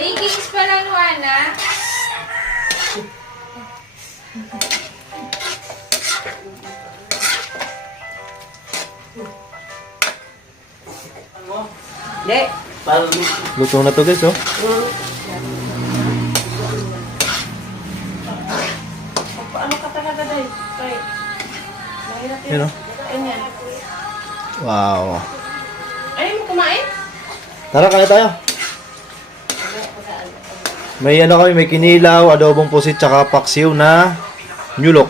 3 kings pa lang, Luana. Hindi. Luto na to guys, oh. Ano ka talaga, Day? Tay. Mahirap yun. Yun, oh. Ganyan. Wow. Ayaw mo kumain? Tara, kaya tayo. May ano kami, may kinilaw, adobong pusit, tsaka paksiw na nyulok.